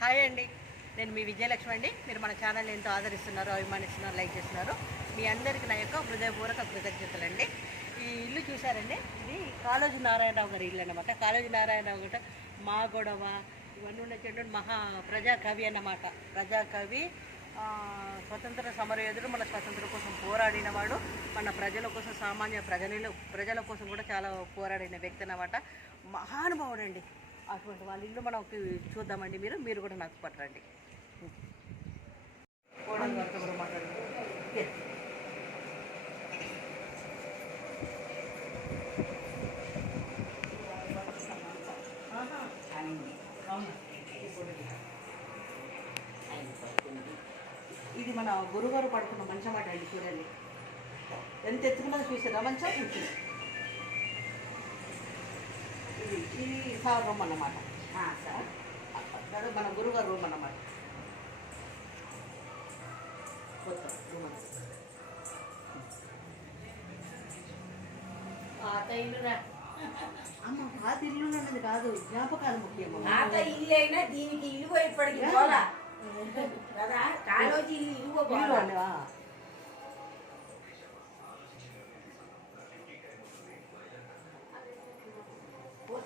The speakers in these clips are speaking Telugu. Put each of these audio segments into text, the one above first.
హాయ్ అండి. నేను మీ విజయలక్ష్మి అండి. మీరు మన ఛానల్ ఎంతో ఆదరిస్తున్నారు అభిమానిస్తున్నారు లైక్ చేస్తున్నారు. మీ అందరికీ నా యొక్క హృదయపూర్వక కృతజ్ఞతలండి. ఈ ఇల్లు చూసారండి ఇది కాళోజీ నారాయణరావు గారి ఇల్లు అనమాట కాళోజీ నారాయణరావు గారు మా గొడవ ఇవన్నీ ఉన్నటువంటి మహా ప్రజాకవి అన్నమాట. ప్రజాకవి స్వతంత్ర సమరయోధుడు మన స్వతంత్రం కోసం పోరాడిన వాడు మన ప్రజల కోసం సామాన్య ప్రజల ప్రజల కోసం కూడా చాలా పోరాడిన వ్యక్తి అన్నమాట. మహానుభావుడు అండి అటువంటి వాళ్ళ ఇల్లు మనం చూద్దామండి మీరు మీరు కూడా నాకు పట్టరండి మాట్లాడండి. ఇది మన గురుగారు పడుకున్న మంచం అండి చూడండి. ఎంత ఎత్తుకున్నది చూసారా? మంచం? ఇది ఇది సార్ రూమ్ అన్నమాట సార్ అక్కడ మన గురుగారు రూమ్ అన్నమాట రూమ్ పాత ఇల్లురా అమ్మ పాత ఇల్లు అన్నది కాదు జ్ఞాపకాలు ముఖ్యం పాత ఇల్లు అయినా దీనికి ఇల్లు ఇప్పటికి పోలా కదా కాలోజీ ఇల్లు ఇల్లు ఇల్లు పోలా అండి ఆ. పోతలేదు లోపల చూసిన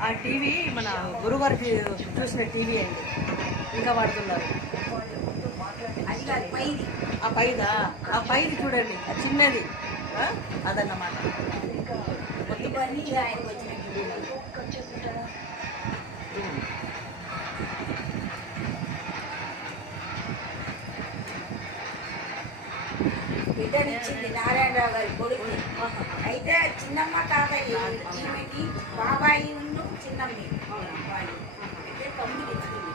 ఆ టీవీ మన గురువారు చూ- చూసిన టీవీ అండి. ఇంకా వాడుతున్నారు. ఆ పైదా? ఆ పైది చూడండి. ఆ చిన్నది? అదన్నమాట. ఆయనకు వచ్చిన టీవీలు బిడ్డనిచ్చింది నారాయణరావు గారి కొడుకు. అయితే చిన్నమ్మ తాతయ్య ఈమెకి బాబాయి ఉండు చిన్నమ్మ అయితే తమ్ముడికి ఇచ్చింది.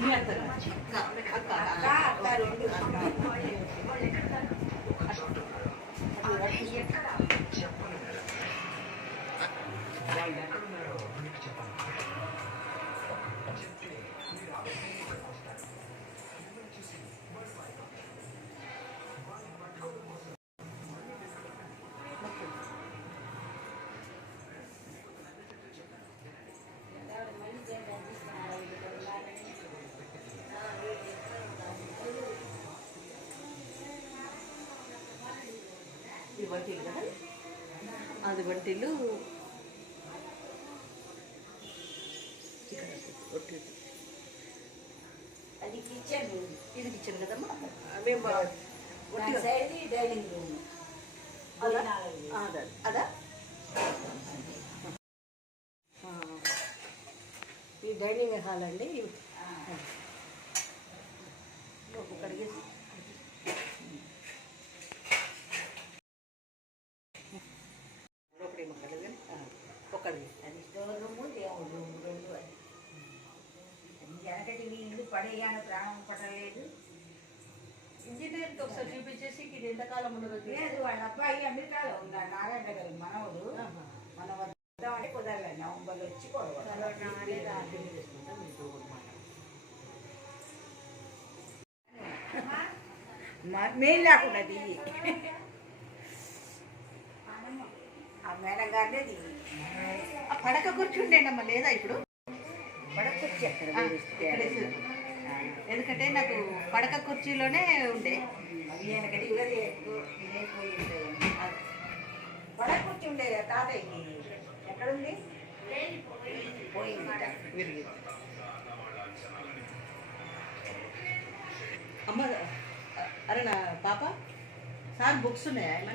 మీ అత్తగా? అక్క రెండు. వంటిల్లు కదా? అది ఇక్కడ ఒట్టి అది కిచెన్ ఇది కిచెన్ కదమ్మా? మేము డైనింగ్ రూమ్ అదా. ఈ డైనింగ్ హాల్ అండి. కడిగేసి పడేయాను ప్రాణం పడలేదు ఇంజనీర్తో ఒకసారి చూపించేసి ఇది ఎంతకాలం చూసి. లేదు వాళ్ళ అబ్బాయి అమెరికాలో ఉన్నాడు నారాయణ గారి మనవడు. మన వద్దామంటే కుదరలేదు నవంబర్లో వచ్చి మేలు లేకుండా దిగి. ఆ మేడం గారినే దిగి. ఆ పడక కూర్చుండేనమ్మా లేదా ఇప్పుడు? పడకొచ్చి అక్కడ ఎందుకంటే నాకు పడక కుర్చీలోనే ఉండే. పడక కుర్చీ ఉండే ఉండేది పడకొచ్చి ఉండేది తాతయ్యకి. ఎక్కడుంది? విరిగి అమ్మ అరే నా పాప? సార్ బుక్స్ ఉన్నాయా ఏమన్నా?